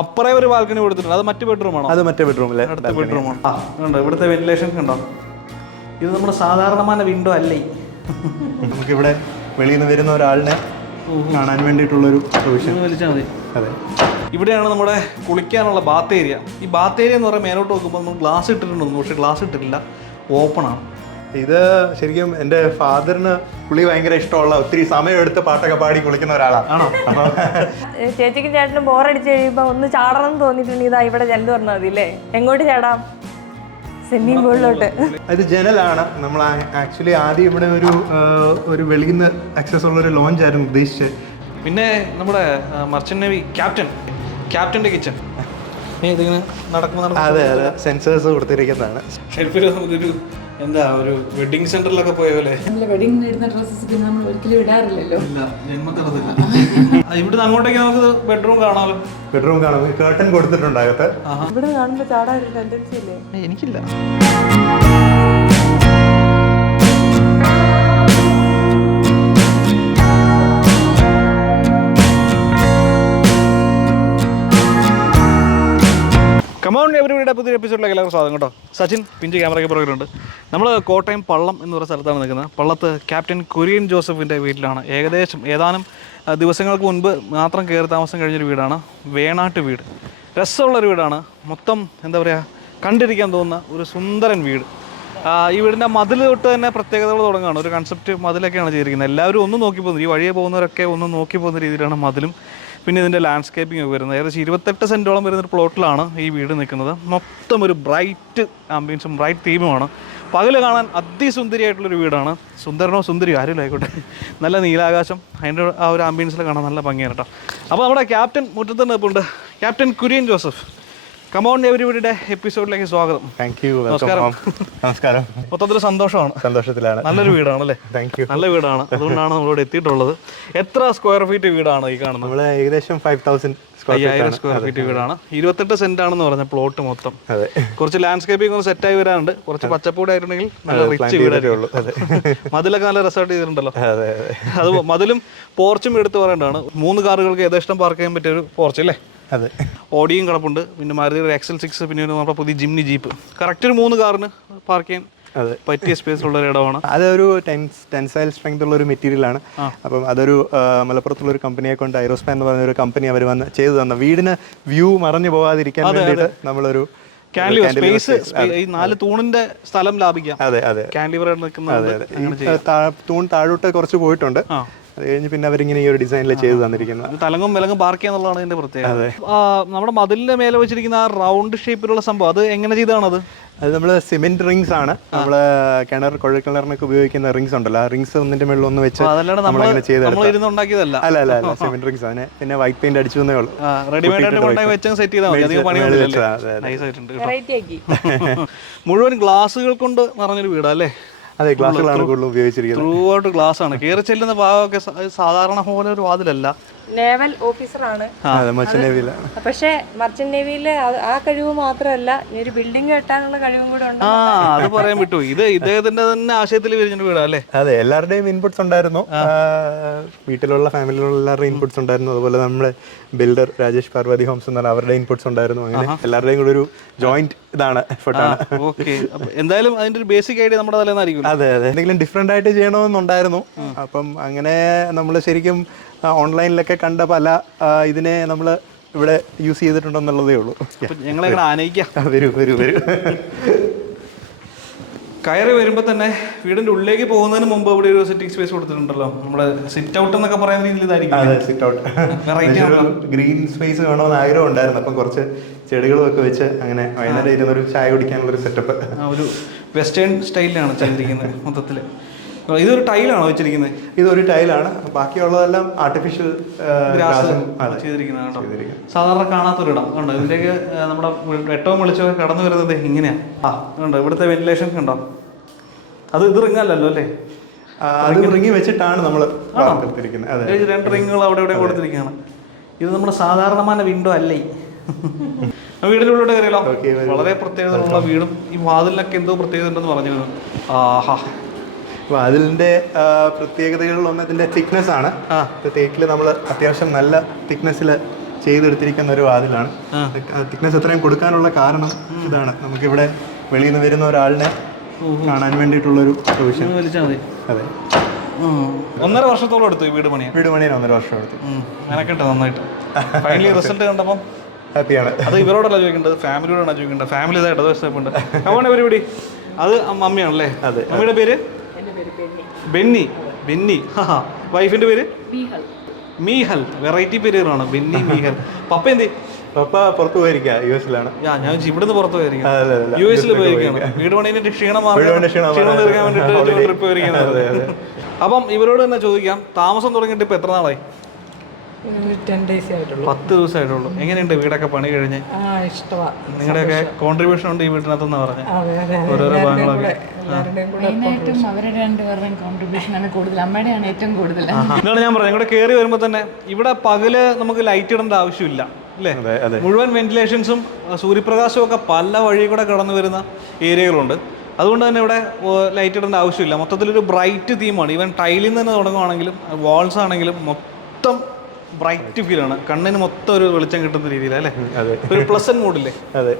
അപ്പറേ ഒരു ബാൽക്കണി കൊടുത്തിട്ടുണ്ട്. അത് മറ്റു ബെഡ്റൂമാണോ? അത് മറ്റേ ബെഡ്റൂമിലെ അടുത്ത ബെഡ്റൂമാണ്. ഉണ്ട് ഇവിടുത്തെ വെന്റിലേഷൻ ഉണ്ടോ? ഇത് നമ്മുടെ സാധാരണമായ വിൻഡോ അല്ലേ? നമുക്കിവിടെ വെളിയിൽ നിന്ന് വരുന്ന ഒരാളിനെ കാണാൻ വേണ്ടിയിട്ടുള്ളൊരു പ്രൊവിഷൻ വലിച്ചാൽ മതി. അതെ, ഇവിടെയാണ് നമ്മുടെ കുളിക്കാനുള്ള ബാത്ത് ഏരിയ. ഈ ബാത്ത് ഏരിയ എന്ന് പറയുമ്പോൾ മേലോട്ട് നോക്കുമ്പോൾ നമ്മൾ ഗ്ലാസ് ഇട്ടിട്ടുണ്ടെന്ന്, പക്ഷേ ഗ്ലാസ് ഇട്ടിട്ടില്ല, ഓപ്പണാണ്. ഇത് ശരിക്കും എൻ്റെ ഫാദറിന് പുള്ളി ഭയങ്കര ഇഷ്ടമുള്ള, ഒത്തിരി സമയം എടുത്ത് പാട്ടൊക്കെ പാടി കുളിക്കുന്ന ഒരാളാണ്. ആണോ? ചേച്ചിക്കും ചേട്ടനും ബോറടിച്ച് കഴിയുമ്പോൾ ഒന്ന് ചാടണം എന്ന് തോന്നിയിട്ടുണ്ട്. ഇതാ ഇവിടെ ചെല്ലു പറഞ്ഞാൽ മതി അല്ലേ? എങ്ങോട്ട് ചാടാം? സ്വിമ്മിംഗ് പൂളിലോട്ട്. അത് ജനലാണ്. നമ്മൾ ആക്ച്വലി ആദ്യം ഇവിടെ ഒരു വെളിയിൽ നിന്ന് ആക്സസ് ഉള്ള ഒരു ലോഞ്ച് ആയിരുന്നു ഉദ്ദേശിച്ചത്. പിന്നെ നമ്മുടെ മർച്ചന്റ് നേവി ക്യാപ്റ്റൻ്റെ കിച്ചൺ ഇതിങ്ങനെ നടക്കുമ്പോൾ അതെ അതെ, സെൻസേഴ്സ് കൊടുത്തിരിക്കുന്നതാണ്. ഷെൽഫിൽ ഒരു എന്താ ഒരു വെഡിങ് സെന്ററിലൊക്കെ പോയ പോലെ. വെഡിങ്ങിന് ഇടുന്ന ഡ്രസ്സസ് പിന്നെ നമ്മൾ ഒരിക്കലും ഇടാറില്ലല്ലോ. ഇല്ല, ജന്മത്തിലതില്ല. ഇവിടുന്ന് അങ്ങോട്ടേക്ക് നമുക്ക് ബെഡ്റൂം കാണാമല്ലോ. ബെഡ്റൂം കാണാം, കേർട്ടൻ കൊടുത്തിട്ടുണ്ട് അകത്ത്. ഇവിടെ കാണുമ്പോൾ ചാടാൻ ഒരു ടെൻഡൻസി ഇല്ലേ? എനിക്കില്ല. കമോൺ എവരിബഡിയുടെ പുതിയ എപ്പിസോഡിലേക്ക് എല്ലാവർക്കും സ്വാഗതം കേട്ടോ. സച്ചിൻ പിഞ്ച് ക്യാമറയ്ക്ക് പുറകിലുണ്ട്. നമ്മൾ കോട്ടയം പള്ളം എന്ന് പറയുന്ന സ്ഥലത്താണ് നിൽക്കുന്നത്. പള്ളത്ത് ക്യാപ്റ്റൻ കുര്യൻ ജോസഫിൻ്റെ വീട്ടിലാണ്. ഏതാനും ദിവസങ്ങൾക്ക് മുൻപ് മാത്രം കയറി താമസം കഴിഞ്ഞൊരു വീടാണ്. വേണാട്ട് വീട്. രസമുള്ളൊരു വീടാണ്. മൊത്തം എന്താ പറയുക, കണ്ടിരിക്കാൻ തോന്നുന്ന ഒരു സുന്ദരൻ വീട്. ഈ വീടിൻ്റെ മതിൽ തൊട്ട് തന്നെ പ്രത്യേകതകൾ തുടങ്ങുകയാണ്. ഒരു കൺസെപ്റ്റ് മതിലൊക്കെയാണ് ചെയ്തിരിക്കുന്നത്. എല്ലാവരും ഒന്ന് നോക്കി പോകുന്നത്, ഈ വഴിയെ പോകുന്നവരൊക്കെ ഒന്ന് നോക്കി പോകുന്ന രീതിയിലാണ് മതിലും പിന്നെ ഇതിൻ്റെ ലാൻഡ്സ്കേപ്പിംഗ് ഒക്കെ വരുന്നത്. ഏകദേശം 28 സെൻറ്റോളം വരുന്നൊരു പ്ലോട്ടിലാണ് ഈ വീട് നിൽക്കുന്നത്. മൊത്തം ഒരു ബ്രൈറ്റ് ആംബിയൻസും ബ്രൈറ്റ് തീമുമാണ്. പകൽ കാണാൻ അതിസുന്ദരിയായിട്ടുള്ളൊരു വീടാണ്. സുന്ദരനോ സുന്ദരിയോ ആരും ആയിക്കോട്ടെ, നല്ല നീലാകാശം, അതിൻ്റെ ആ ഒരു ആംബിയൻസിൽ കാണാൻ നല്ല ഭംഗിയാണ് കേട്ടോ. അപ്പോൾ നമ്മുടെ ക്യാപ്റ്റൻ മുറ്റത്ത് നിൽപ്പുണ്ട്. Captain Kurian Joseph. കമോൺ എവരിബഡിയുടെ എപ്പിസോഡിലേക്ക് സ്വാഗതം. Thank you. നമസ്കാരം. നമസ്കാരം. മൊത്തത്തിൽ സന്തോഷമാണ്. സന്തോഷത്തിലാണ്. നല്ലൊരു വീടാണ് അല്ലേ? Thank you. നല്ല വീടാണ്, അതുകൊണ്ടാണ് നമ്മളിവിടെ എത്തിയിട്ടുള്ളത്. എത്ര സ്ക്വയർ ഫീറ്റ് വീടാണ് ഈ കാണുന്നത്? നമ്മൾ ഏകദേശം 5000 സ്ക്വയർ ഫീറ്റ് വീടാണ്. 28 സെന്റ് ആണെന്ന് പറഞ്ഞ പ്ലോട്ട് മൊത്തം. അതെ, കുറച്ച് ലാൻഡ്സ്കേപ്പിംഗ് ഒന്ന് സെറ്റായി വരാനുണ്ട്. കുറച്ച് പച്ചപ്പൂടെ ആയിട്ടുണ്ടെങ്കിൽ നല്ല റിച്ച് വീടായിരിക്കും. മതിലൊക്കെ നല്ല റിസൾട്ട് ചെയ്തിട്ടുണ്ടല്ലോ. അത് മതിലും പോർച്ചും എടുത്ത് പറയേണ്ടതാണ്. 3 കാറുകൾക്ക് യഥേഷ്ടം പാർക്ക് ചെയ്യാൻ പറ്റിയ ഒരു പോർച്ച് അല്ലേ? അതെ, ഓഡിയും കിടപ്പുണ്ട്, പിന്നെ മാരുതിയുടെ XL6, പിന്നെ നമ്മുടെ പുതിയ ജിംനി ജീപ്പ്. കറക്റ്റ് ഒരു 3 കാറിന് പാർക്ക് ചെയ്യാൻ പറ്റിയ സ്പേസ് ഉള്ള ഒരു ഇടമാണ്. അതൊരു ടെൻസൈൽ സ്ട്രെങ്ത് ഉള്ള ഒരു മെറ്റീരിയലാണ്. അപ്പം അതൊരു മലപ്പുറത്തുള്ള ഒരു കമ്പനിയെ കൊണ്ട് ഐറോസ്പാൻ എന്ന് പറഞ്ഞ ഒരു കമ്പനി അവർ വന്ന് ചെയ്തു തന്ന വീടിന് വ്യൂ മറഞ്ഞു പോകാതിരിക്കാൻ വേണ്ടിയിട്ട് നമ്മളൊരു സ്പേസ്, ഈ 4 തൂണിന്റെ സ്ഥലം ലാഭിക്കാം. അതെ അതെ, കാൻഡിലിവർ നിൽക്കുന്ന തൂൺ താഴോട്ട് കുറച്ച് പോയിട്ടുണ്ട്. അത് കഴിഞ്ഞ് പിന്നെ അവരിങ്ങനെ ഈ ഒരു ഡിസൈനിൽ ചെയ്ത് തന്നിരിക്കുന്നത്. തലങ്ങും വിലങ്ങും പാർക്ക് ചെയ്യാന്നുള്ളതാണ് ഇതിന്റെ പ്രത്യേകത. നമ്മുടെ മതിലിന്റെ മേലെ വെച്ചിരിക്കുന്ന ആ റൗണ്ട് ഷേപ്പിലുള്ള സംഭവം, അത് എങ്ങനെ ചെയ്താണത്? അത് നമ്മൾ സിമെന്റ് റിങ്സ് ആണ്. നമ്മൾ കുഴൽക്കിണറിനൊക്കെ ഉപയോഗിക്കുന്ന റിങ്സ് ഉണ്ടല്ലോ, ആ റിങ്സ് ഒന്നിന്റെ മേളിൽ ഒന്ന് വെച്ച് നമ്മളിങ്ങനെ ചെയ്തെടുത്തതല്ല. അല്ല, സിമെന്റ് റിങ്സ് ആണ്. പിന്നെ വൈറ്റ് പെയിന്റ് അടിച്ചു എന്നേ ഉള്ളൂ. മുഴുവൻ ഗ്ലാസുകൾ കൊണ്ട് നിറഞ്ഞൊരു വീടല്ലേ? അതെ, ഗ്ലാസുകളാണ് കൂടുതൽ ഉപയോഗിച്ചിരിക്കുന്നത്. ത്രൂ ഔട്ട് ഗ്ലാസ് ആണ്. കയറി ചെല്ലുന്ന ഭാഗമൊക്കെ സാധാരണ പോലെ ഒരു വാതിലല്ല. നേവൽ ഓഫീസറാണ്, പക്ഷെ മർച്ചന്റ് നേവിയിലെ ആ കഴിവ് മാത്രമല്ല, ഒരു ബിൽഡിംഗ് കെട്ടാനുള്ള കഴിവും കൂടെ ഉണ്ട്. അത് പറയാൻ വിട്ടു. ഇത് ഇദ്ദേഹത്തിന്റെ തന്നെ ആശയത്തിൽ വിരിഞ്ഞൊരു വീടാ അല്ലേ? അതെ, എല്ലാവരുടെയും ഇൻപുട്സ് ഉണ്ടായിരുന്നു. വീട്ടിലുള്ള ഫാമിലിയിലുള്ള എല്ലാവരുടെയും ഇൻപുട്സ് ഉണ്ടായിരുന്നു. അതുപോലെ നമ്മുടെ ബിൽഡർ രാജേഷ് പാർവതി ഹോംസ് എന്ന് പറഞ്ഞാൽ അവരുടെ ഇൻപുട്സ് ഉണ്ടായിരുന്നു. അങ്ങനെ എല്ലാവരുടെയും കൂടെ ഒരു ജോയിന്റ് ഇതാണ് എഫർട്ടാണ്. ഓക്കെ, എന്തായാലും അതിന്റെ ഒരു ബേസിക് ഐഡിയ നമ്മുടെ തലേന്നായിരിക്കും. അതെ അതെ, എന്തെങ്കിലും ഡിഫറെന്റ് ആയിട്ട് ചെയ്യണമെന്നുണ്ടായിരുന്നു. അപ്പം അങ്ങനെ നമ്മൾ ശരിക്കും ഓൺലൈനിലൊക്കെ കണ്ട പല ഇതിനെ നമ്മൾ ഇവിടെ യൂസ് ചെയ്തിട്ടുണ്ടെന്നുള്ളതേ ഉള്ളൂ. ഞങ്ങളെ ആനയിക്കാം. വരൂ. കയറി വരുമ്പോൾ തന്നെ വീടിന്റെ ഉള്ളിലേക്ക് പോകുന്നതിന് മുമ്പ് ഇവിടെ ഒരു സിറ്റിംഗ് സ്പേസ് കൊടുത്തിട്ടുണ്ടല്ലോ. നമ്മുടെ സിറ്റ് ഔട്ട് എന്നൊക്കെ പറയുന്ന രീതിയിൽ ഇതായിരിക്കും. അതെ, സിറ്റ് ഔട്ട് ഗ്രീൻ സ്പേസ് വേണമെന്ന് ആഗ്രഹം ഉണ്ടായിരുന്നു. അപ്പം കുറച്ച് ചെടികളും ഒക്കെ വെച്ച് അങ്ങനെ വൈകുന്നേരം ഇരുന്നൊരു ചായ കുടിക്കാനുള്ള ഒരു സെറ്റപ്പ്. ഒരു വെസ്റ്റേൺ സ്റ്റൈലിലാണ് ചെയ്തിരിക്കുന്നത് മൊത്തത്തില്. ഇതൊരു ടൈലാണോ വെച്ചിരിക്കുന്നത്? ഇതൊരു ടൈലാണ്, ബാക്കിയുള്ളതെല്ലാം ആർട്ടിഫിഷ്യൽ ചെയ്തിരിക്കുന്നതാണ് കേട്ടോ. സാധാരണ കാണാത്തൊരിടം കണ്ടോ. ഇതിലേക്ക് നമ്മുടെ ഏറ്റവും വിളിച്ചൊക്കെ കടന്നു വരുന്നത് ഇങ്ങനെയാ. കണ്ടോ, ഇവിടുത്തെ വെന്റിലേഷൻ കണ്ടോ. ഇത് റിങ്ങല്ലല്ലോ അല്ലേ? അത് റിങ്ങി വെച്ചിട്ടാണ് നമ്മൾ 2 റിങ്ങുകൾ അവിടെ ഇവിടെ കൊടുത്തിരിക്കുകയാണ്. ഇത് നമ്മുടെ സാധാരണമായ വിൻഡോ അല്ലേ? വീടിനുള്ളിലൂടെ കയറിയല്ലോ. വളരെ പ്രത്യേകതയുള്ള വീടും ഈ വാതിലിനൊക്കെ എന്തോ പ്രത്യേകത ഉണ്ടെന്ന് പറഞ്ഞിരുന്നു. അപ്പോൾ അതിൻ്റെ പ്രത്യേകതകളിലൊന്ന് ഇതിൻ്റെ തിക്നെസ് ആണ്. തേക്കിൽ നമ്മൾ അത്യാവശ്യം നല്ല തിക്നെസ്സിൽ ചെയ്തെടുത്തിരിക്കുന്ന ഒരു വാതിലാണ്. തിക്നെസ് എത്രയും കൊടുക്കാനുള്ള കാരണം ഇതാണ്, നമുക്കിവിടെ വെളിയിൽ നിന്ന് വരുന്ന ഒരാളിനെ കാണാൻ വേണ്ടിയിട്ടുള്ളൊരു പ്രൊവിഷൻ. വലിച്ചാൽ മതി. അതെ, 1.5 വർഷത്തോളം എടുത്തു ഈ വീട് പണിയാൻ. 1.5 വർഷം എടുത്തു. അങ്ങനെയൊക്കെ നന്നായിട്ട് ഫൈനലി റിസൾട്ട് കണ്ടപ്പം ഹാപ്പിയാണ്. അത് ഇവരോടല്ല ചോദിക്കേണ്ടത്, ഫാമിലിയോടാണ് ചോദിക്കേണ്ടത്. ഫാമിലി ഇതായിട്ട് സ്റ്റെപ്പുണ്ട്. അവൻ്റെ പരിപാടി അത് മമ്മിയാണല്ലേ? അതെ. മമ്മിയുടെ പേര് ബെന്നി. ബെന്നി. വൈഫിന്റെ പേര് മീഹൽ. വെറൈറ്റി പേരുകളാണ്, ബെന്നി, മീഹൽ. പപ്പ എന്തി? പപ്പ പുറത്തു പോയിരിക്കുക, US-ലാണ്. ഞാൻ ഇവിടുന്ന് പുറത്ത് പോയിരിക്കും, US പോയിരിക്കുകയാണ്. വീട് പണിന്റെ ക്ഷീണം തീർക്കാൻ വേണ്ടിട്ട് ട്രിപ്പ് പോയിരിക്കുന്നത്. അപ്പം ഇവരോട് തന്നെ ചോദിക്കാം, താമസം തുടങ്ങിയിട്ട് ഇപ്പൊ എത്ര നാളായി? 10 days ആയിട്ടുള്ളൂ. 10 ദിവസമായിട്ടുള്ളൂ. എങ്ങനെയുണ്ട് വീടൊക്കെ പണി കഴിഞ്ഞ്? നിങ്ങളുടെയൊക്കെ കോൺട്രിബ്യൂഷൻ ഉണ്ട് ഈ വീട്ടിനകത്തെന്ന് പറഞ്ഞ ഓരോരോ ഭാഗങ്ങളൊക്കെ. മെയിനായിട്ടും അവരുടെ രണ്ടുപേരുടെയും കോൺട്രിബ്യൂഷൻ ആണ് കൂടുതൽ, അമ്മയുടെയാണ് ഏറ്റവും കൂടുതൽ. എന്താണ് ഞാൻ പറഞ്ഞത്, ഇവിടെ കയറി വരുമ്പോൾ തന്നെ ഇവിടെ പകല് നമുക്ക് ലൈറ്റ് ഇടേണ്ട ആവശ്യമില്ല അല്ലേ? മുഴുവൻ വെന്റിലേഷൻസും സൂര്യപ്രകാശവും ഒക്കെ പല വഴി കൂടെ കടന്നു വരുന്ന ഏരിയകളുണ്ട്. അതുകൊണ്ട് തന്നെ ഇവിടെ ലൈറ്റ് ഇടേണ്ട ആവശ്യമില്ല. മൊത്തത്തിലൊരു ബ്രൈറ്റ് തീമാണ്. ഈവൻ ടൈലിൽ നിന്ന് തന്നെ തുടങ്ങുവാണെങ്കിലും വാൾസ് ആണെങ്കിലും മൊത്തം ബ്രൈറ്റ് ഫീലാണ്. കണ്ണിന് മൊത്തം ഒരു വെളിച്ചം കിട്ടുന്ന രീതിയിൽ അല്ലേ? ഒരു പ്ലസന്റ് മൂഡില്ലേ? അതെ,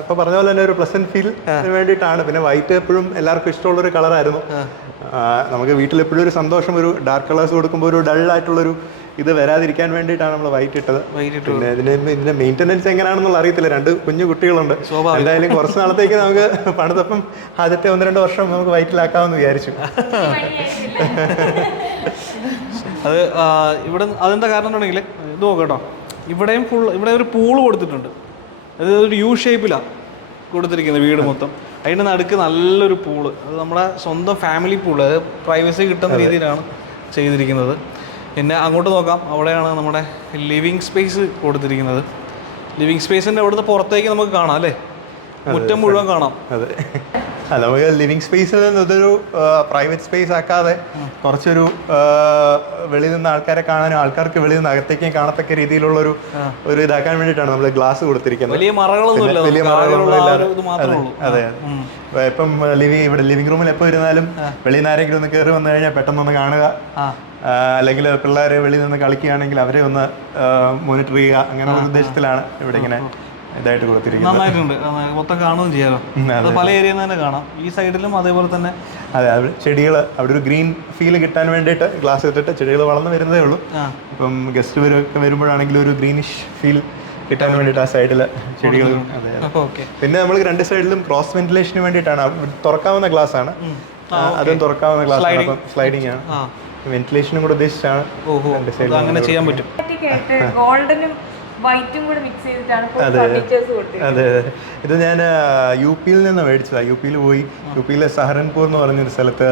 ഇപ്പൊ പറഞ്ഞ പോലെ തന്നെ ഒരു പ്ലസന്റ് ഫീൽ വേണ്ടിയിട്ടാണ്. പിന്നെ വൈറ്റ് എപ്പോഴും എല്ലാവർക്കും ഇഷ്ടമുള്ളൊരു കളറായിരുന്നു. നമുക്ക് വീട്ടിൽ എപ്പോഴും ഒരു സന്തോഷം, ഒരു ഡാർക്ക് കളേഴ്സ് കൊടുക്കുമ്പോൾ ഒരു ഡൾ ആയിട്ടുള്ളൊരു ഇത് വരാതിരിക്കാൻ വേണ്ടിയിട്ടാണ് നമ്മൾ വൈറ്റ് ഇട്ടത്. പിന്നെ ഇതിന്റെ മെയിൻ്റനൻസ് എങ്ങനെയാണെന്നുള്ള അറിയത്തില്ല. 2 കുഞ്ഞു കുട്ടികളുണ്ട്. എന്തായാലും കുറച്ച് നാളത്തേക്ക് നമുക്ക് പണിതപ്പം ആദ്യത്തെ 1-2 വർഷം നമുക്ക് വൈറ്റിലാക്കാമെന്ന് വിചാരിച്ചു. അത് ഇവിടെ അതെന്താ കാരണം എന്നുണ്ടെങ്കിൽ ഇത് നോക്കട്ടോ, ഇവിടെയും ഇവിടെ ഒരു പൂള് കൊടുത്തിട്ടുണ്ട്. അത് ഒരു U ഷേപ്പിലാണ് കൊടുത്തിരിക്കുന്നത് വീട് മൊത്തം. അതിൻ്റെ നടുക്ക് നല്ലൊരു പൂള്, അത് നമ്മുടെ സ്വന്തം ഫാമിലി പൂള്, അത് പ്രൈവസി കിട്ടുന്ന രീതിയിലാണ് ചെയ്തിരിക്കുന്നത്. പിന്നെ അങ്ങോട്ട് നോക്കാം, അവിടെയാണ് നമ്മുടെ ലിവിങ് സ്പേസ് കൊടുത്തിരിക്കുന്നത്. ലിവിങ് സ്പേസിൻ്റെ അവിടുന്ന് പുറത്തേക്ക് നമുക്ക് കാണാം അല്ലേ? മുറ്റം മുഴുവൻ കാണാം. അതെ, നമുക്ക് ലിവിങ് സ്പേസിൽ നിന്ന് ഇതൊരു പ്രൈവറ്റ് സ്പേസ് ആക്കാതെ കുറച്ചൊരു വെളിയിൽ നിന്ന് ആൾക്കാരെ കാണാനും ആൾക്കാർക്ക് വെളിയിൽ നിന്ന് അകത്തേക്കും കാണത്തക്ക രീതിയിലുള്ള ഒരു ഇതാക്കാൻ വേണ്ടിയിട്ടാണ് നമ്മൾ ഗ്ലാസ് കൊടുത്തിരിക്കുന്നത്. വലിയ മറകളൊന്നും ഇല്ലാതെ. അതെ, ഇപ്പം ഇവിടെ ലിവിംഗ് റൂമിൽ എപ്പോൾ ഇരുന്നാലും വെളിയിൽ നിന്ന് ആരെങ്കിലും ഒന്ന് കയറി വന്നു കഴിഞ്ഞാൽ പെട്ടെന്നൊന്ന് കാണുക, അല്ലെങ്കിൽ പിള്ളേരെ വെളിയിൽ നിന്ന് കളിക്കുകയാണെങ്കിൽ അവരെ ഒന്ന് മോണിറ്റർ ചെയ്യുക, അങ്ങനെയുള്ള ഉദ്ദേശത്തിലാണ് ഇവിടെ ഇങ്ങനെ ഇതായിട്ട് കൊടുത്തിരിക്കുന്നത്. നന്നായിട്ടുണ്ട്, മൊത്തം കാണുകയും ചെയ്യാലോ. അത് പല ഏരിയയിൽ നിന്ന് തന്നെ കാണാം. ഈ സൈഡിലും അതേപോലെ തന്നെ. അതെ, ചെടികൾ അവിടെ ഒരു ഗ്രീൻ ഫീൽ കിട്ടാൻ വേണ്ടിയിട്ട് ഗ്ലാസ് ഇട്ടിട്ട് ചെടികൾ വളർന്നു വരുന്നതേ ഉള്ളൂ. ഇപ്പം ഗസ്റ്റ് വരുമ്പോഴാണെങ്കിലും ഒരു ഗ്രീനിഷ് ഫീൽ കിട്ടാൻ വേണ്ടിയിട്ട് ആ സൈഡിൽ ചെടികൾ. പിന്നെ നമ്മൾ 2 സൈഡിലും ക്രോസ് വെന്റിലേഷന് വേണ്ടിയിട്ടാണ്. തുറക്കാവുന്ന ഗ്ലാസ് ആണ്, അതും തുറക്കാവുന്ന ഗ്ലാസ് ആണ്. അപ്പം സ്ലൈഡിങ് ആണ്, വെന്റിലേഷനും കൂടെ ഉദ്ദേശിച്ചാണ്. അങ്ങനെ ചെയ്യാൻ പറ്റും. അതെ, ഇത് ഞാൻ UP-യിൽ നിന്ന് മേടിച്ചതാണ്. UP-യിൽ പോയി, UP-യിലെ സഹറൻപൂർ എന്ന് പറഞ്ഞൊരു സ്ഥലത്ത്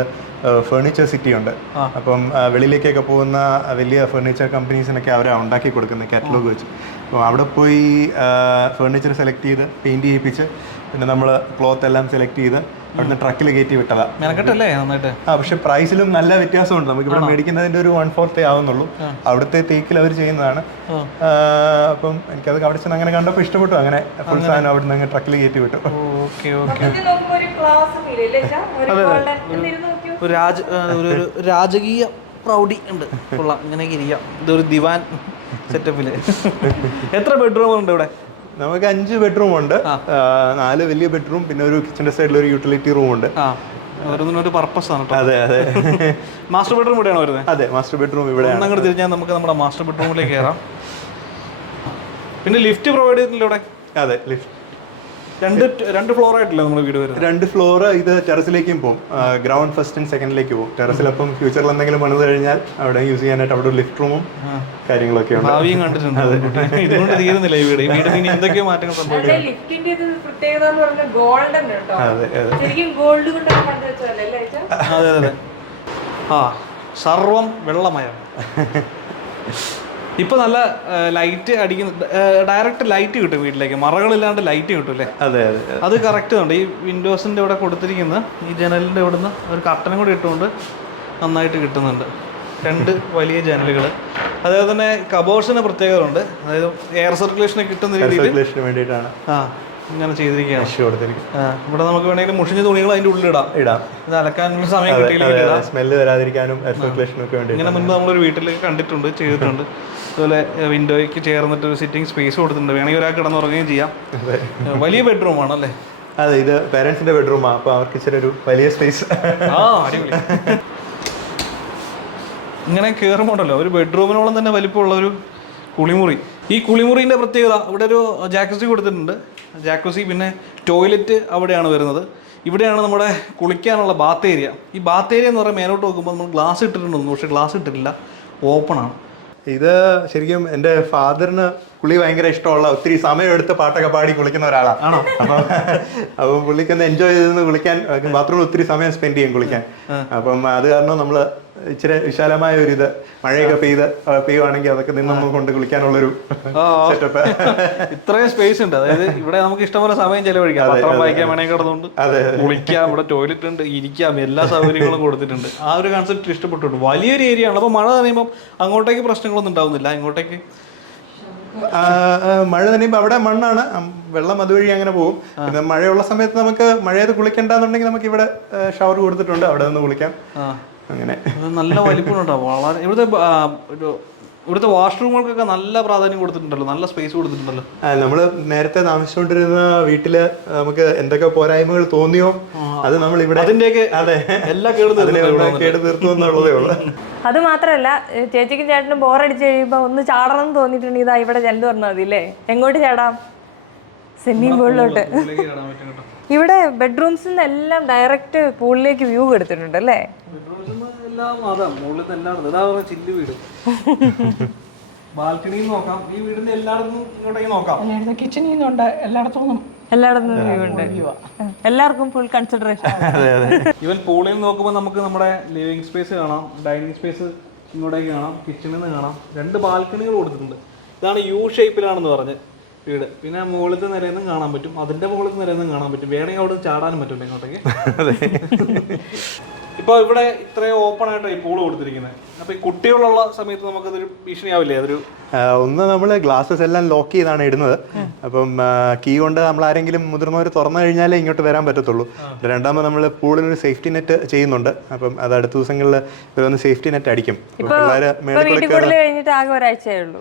ഫേർണിച്ചർ സിറ്റി ഉണ്ട്. അപ്പം വെളിയിലേക്കൊക്കെ പോകുന്ന വലിയ ഫേർണിച്ചർ കമ്പനീസിനൊക്കെ അവർ ഉണ്ടാക്കി കൊടുക്കുന്ന കാറ്റലോഗ് വെച്ച്. അപ്പോൾ അവിടെ പോയി ഫേർണിച്ചർ സെലക്ട് ചെയ്ത് പെയിൻറ് ചെയ്യിപ്പിച്ച് പിന്നെ നമ്മൾ ക്ലോത്ത് എല്ലാം സെലക്ട് ചെയ്ത് അവിടുന്ന് ട്രക്കിൽ കയറ്റി വിട്ടതാ. പക്ഷെ പ്രൈസിലും നല്ല വ്യത്യാസമുണ്ട്. നമുക്ക് ഇവിടെ മേടിക്കുന്നതിന്റെ ഒരു 1/4 ആവുന്നുള്ളൂ. അവിടുത്തെ തേക്കിൽ അവർ ചെയ്യുന്നതാണ്. അപ്പം എനിക്കത് അവിടെ ചെന്ന് അങ്ങനെ കണ്ടപ്പോൾ ഇഷ്ടപ്പെട്ടു. അങ്ങനെ ഫുൾ സാധനം അവിടുന്ന് അങ്ങ് ട്രക്കിൽ കയറ്റി വിട്ടു. ഒരു രാജകീയ പ്രൗഢി ഉണ്ട്. ഇങ്ങനെയൊക്കെ ഇരിക്കാം. ഇതൊരു ദിവാൻ സെറ്റപ്പില്. എത്ര ബെഡ്റൂം ഉണ്ട് ഇവിടെ? നമുക്ക് 5 ബെഡ്റൂം ഉണ്ട്. 4 വലിയ ബെഡ്റൂം, പിന്നെ ഒരു കിച്ചന്റെ സൈഡിൽ ഒരു യൂട്ടിലിറ്റി റൂം ഉണ്ട്. ഒരു പർപ്പസ് ആണ്. അതെ, അതെ. മാസ്റ്റർ ബെഡ്റൂം ഇവിടെയാണോ വരുന്നത്? അതെ, മാസ്റ്റർ ബെഡ്റൂം ഇവിടെ. അങ്ങോട്ട് തിരിഞ്ഞാൽ നമുക്ക് നമ്മുടെ മാസ്റ്റർ ബെഡ്റൂമിലേക്ക് കയറാം. പിന്നെ ലിഫ്റ്റ് പ്രൊവൈഡ് ചെയ്തിട്ടില്ല ഇവിടെ? അതെ, ലിഫ്റ്റ് രണ്ട് ഫ്ലോർ ആയിട്ടില്ല നമ്മുടെ വീട് വരുന്നത്. 2 ഫ്ലോർ. ഇത് ടെറസിലേക്കും പോകും. ഗ്രൗണ്ട് ഫസ്റ്റ് ആൻഡ് സെക്കൻഡിലേക്ക് പോകും. ടെറസിലപ്പം ഫ്യൂച്ചറിൽ എന്തെങ്കിലും പണിത് കഴിഞ്ഞാൽ അവിടെ യൂസ് ചെയ്യാനായിട്ട് അവിടെ ഒരു ലിഫ്റ്റ് റൂമും കാര്യങ്ങളൊക്കെ ഉണ്ട്. ഭാവിയും കണ്ടിട്ടുണ്ട്. ഇതുകൊണ്ട് തീരുന്നില്ല ഈ വീട്. ഈ വീട്ടിൽ ഇനി എന്തൊക്കെയോ മാറ്റങ്ങൾ സംഭവിക്കും. അതെ അതെ, സർവം വെള്ളമയം. ഇപ്പൊ നല്ല ലൈറ്റ് അടിക്കുന്ന, ഡയറക്റ്റ് ലൈറ്റ് കിട്ടും വീട്ടിലേക്ക്, മറകളില്ലാണ്ട് ലൈറ്റ് കിട്ടും അല്ലേ? അതെ അതെ, അത് കറക്റ്റ് ഉണ്ട്. ഈ വിൻഡോസിന്റെ ഇവിടെ കൊടുത്തിരിക്കുന്ന ഈ ജനലിന്റെ ഇവിടുന്ന് ഒരു കർട്ടനും കൂടി ഇട്ടുകൊണ്ട് നന്നായിട്ട് കിട്ടുന്നുണ്ട്. 2 വലിയ ജനലുകൾ. അതേപോലെ തന്നെ കബോർഡ്സിന് പ്രത്യേകത ഉണ്ട്. അതായത് എയർ സർക്കുലേഷൻ കിട്ടുന്ന രീതിയിൽ വേണ്ടിയിട്ടാണ് ഇങ്ങനെ ചെയ്തിരിക്കുകയാണ്. ഇവിടെ നമുക്ക് വേണമെങ്കിൽ മുഷിഞ്ഞ തുണികൾ അതിന്റെ ഉള്ളിൽ ഇടാം. ഇത് അലക്കാനുള്ള സമയം കിട്ടിയില്ലെങ്കിൽ സ്മെല്ല് വരാതിരിക്കാനും എയർ സർക്കുലേഷനും ഒക്കെ വേണ്ടി. ഇങ്ങനെ മുൻപ് നമ്മളൊരു വീട്ടിലേക്ക് കണ്ടിട്ടുണ്ട്, ചെയ്തിട്ടുണ്ട്. അതുപോലെ വിൻഡോയ്ക്ക് ചേർന്നിട്ട് ഒരു സിറ്റിംഗ് സ്പേസ് കൊടുത്തിട്ടുണ്ട്. വേണമെങ്കിൽ ഒരാൾ കിടന്നുറങ്ങുകയും ചെയ്യാം. വലിയ ബെഡ്റൂമാണ് അല്ലേ? അതെ, ഇത് പേരൻസിന്റെ ബെഡ്റൂമാണ്. അപ്പോൾ അവർക്ക് ഇച്ചിരി ഒരു വലിയ സ്പേസ്. അടിപൊളി. ഇങ്ങനെ കയറുമ്പോണ്ടല്ലോ ഒരു ബെഡ്റൂമിനോളം തന്നെ വലിപ്പമുള്ള ഒരു കുളിമുറി. ഈ കുളിമുറിൻ്റെ പ്രത്യേകത, ഇവിടെ ഒരു ജാക്കുസി കൊടുത്തിട്ടുണ്ട്. ജാക്കുസി, പിന്നെ ടോയ്ലറ്റ് അവിടെയാണ് വരുന്നത്. ഇവിടെയാണ് നമ്മുടെ കുളിക്കാനുള്ള ബാത്ത് ഏരിയ. ഈ ബാത്ത് ഏരിയ എന്ന് പറയുമ്പോൾ മേലോട്ട് നോക്കുമ്പോൾ നമ്മൾ ഗ്ലാസ് ഇട്ടിട്ടുണ്ടെന്ന്, പക്ഷേ ഗ്ലാസ് ഇട്ടിട്ടില്ല, ഓപ്പണാണ്. ഇത് ശരിക്കും എൻ്റെ ഫാദറിന് കുളി ഭയങ്കര ഇഷ്ടമുള്ള, ഒത്തിരി സമയം എടുത്ത് പാട്ടൊക്കെ പാടി കുളിക്കുന്ന ഒരാളാണ്. ആണോ? അപ്പം പുള്ളിക്ക് ഒന്ന് എൻജോയ് ചെയ്ത് കുളിക്കാൻ, ബാത്റൂമിൽ ഒത്തിരി സമയം സ്പെൻഡ് ചെയ്യും കുളിക്കാൻ. അപ്പം അത് കാരണം നമ്മൾ ഇച്ചിരി വിശാലമായ ഒരു ഇത്, മഴയൊക്കെ പെയ്യുവാണെങ്കിൽ അതൊക്കെ നിന്ന് കൊണ്ട് കുളിക്കാനുള്ളൊരു സെറ്റപ്പ്. ഇത്രയും സ്പേസ് ഉണ്ട്. അതായത് ഇവിടെ നമുക്ക് ഇഷ്ടംപോലെ സമയം ചെലവഴിക്കാം. പത്രം വായിക്കാൻ വേണമെങ്കിൽ കിടന്നുകൊണ്ട് കുളിക്കാം. ഇവിടെ ടോയ്ലറ്റ് ഉണ്ട്, ഇരിക്കാം, എല്ലാ സൗകര്യങ്ങളും കൊടുത്തിട്ടുണ്ട്. ആ ഒരു കൺസെപ്റ്റ് ഇഷ്ടപ്പെട്ടിട്ടുണ്ട്. വലിയൊരു ഏരിയ ആണ്. അപ്പോൾ മഴ നനയുമ്പോൾ അങ്ങോട്ടേക്ക് പ്രശ്നങ്ങളൊന്നും ഉണ്ടാവുന്നില്ല. ഇങ്ങോട്ടേക്ക് മഴ നനയുമ്പോൾ അവിടെ മണ്ണാണ്, വെള്ളം അതുവഴി അങ്ങനെ പോകും. പിന്നെ മഴയുള്ള സമയത്ത് നമുക്ക് മഴയത് കുളിക്കണ്ടെന്നുണ്ടെങ്കിൽ നമുക്ക് ഇവിടെ ഷവർ കൊടുത്തിട്ടുണ്ട്, അവിടെ നിന്ന് കുളിക്കാം. അങ്ങനെ നല്ല വലിപ്പമുണ്ടാവും. വളരെ ഇവിടുത്തെ വാഷ്റൂമുകൾക്കൊക്കെ നല്ല പ്രാധാന്യം കൊടുത്തിട്ടുണ്ടല്ലോ, നല്ല സ്പേസ് കൊടുത്തിട്ടുണ്ടല്ലോ. നമ്മൾ നേരത്തെ താമസിച്ചുകൊണ്ടിരുന്ന വീട്ടില് നമുക്ക് എന്തൊക്കെ പോരായ്മകൾ തോന്നിയോ അത് നമ്മൾ ഇവിടെ അതിന്റെയൊക്കെ എല്ലാ കേട് തീർത്തു എന്നുള്ളതേ ഉള്ളൂ. അത് മാത്രമല്ല, ചേച്ചിക്കും ചേട്ടനും ബോറടിച്ച് കഴിയുമ്പോൾ ഒന്ന് ചാടണം എന്ന് തോന്നിയിട്ടുണ്ടെങ്കിൽ ഇതാ ഇവിടെ ചെല്ലു പറഞ്ഞാൽ മതി അല്ലേ? എങ്ങോട്ട് ചാടാം? സ്വിമ്മിംഗ് പൂളിലോട്ട്. ഇവിടെ ബെഡ്റൂംസിൽ നിന്ന് എല്ലാം ഡയറക്റ്റ് പൂളിലേക്ക് വ്യൂ എടുത്തിട്ടുണ്ട് അല്ലേ? ബാൽക്കണിയിൽ നോക്കാം, ഈ വീടിന്റെ എല്ലായിടത്തും ഇങ്ങോട്ടേക്ക് നോക്കാം. കിച്ചണിൽ നിന്നുണ്ട്, എല്ലായിടത്തും വ്യൂ ഉണ്ട്. എല്ലാവർക്കും ഫുൾ കൺസിഡറേഷൻ. ഈവൻ പൂളിൽ നോക്കുമ്പോൾ നമുക്ക് നമ്മുടെ ലിവിങ് സ്പേസ് കാണാം, ഡൈനിങ് സ്പേസ് ഇങ്ങോട്ടേക്ക് കാണാം, കിച്ചണിൽ നിന്ന് കാണാം. 2 ബാൽക്കണികൾ കൊടുത്തിട്ടുണ്ട്. ഇതാണ് യു ഷേപ്പിലാണെന്ന് പറഞ്ഞ് വീട്. പിന്നെ മുകളിലത്തെ നിലയിൽ നിന്നും കാണാൻ പറ്റും, അതിന്റെ മുകളിലത്തെ നിലയിൽ നിന്നും കാണാൻ പറ്റും. വേണമെങ്കിൽ അവിടെ ചാടാനും പറ്റും ഇങ്ങോട്ടേക്ക്. ഇപ്പൊ ഇവിടെ ഇത്രയും ഓപ്പൺ ആയിട്ട് ഈ പൂള് കൊടുത്തിരിക്കുന്നത്. അപ്പൊ ഈ കുട്ടികളുള്ള സമയത്ത് നമുക്കതൊരു ഭീഷണിയാവില്ലേ? അതൊരു ഒന്ന് നമ്മൾ ഗ്ലാസ്സസ് എല്ലാം ലോക്ക് ചെയ്താണ് ഇടുന്നത്. അപ്പം കീ കൊണ്ട് നമ്മൾ ആരെങ്കിലും മുതിർന്നവർ തുറന്നു കഴിഞ്ഞാലേ ഇങ്ങോട്ട് വരാൻ പറ്റത്തുള്ളൂ. രണ്ടാമത് നമ്മൾ പൂളിനൊരു സേഫ്റ്റി നെറ്റ് ചെയ്യുന്നുണ്ട്. അപ്പം അത് അടുത്ത ദിവസങ്ങളിൽ ഇവരൊന്ന് സേഫ്റ്റി നെറ്റ് അടിക്കും.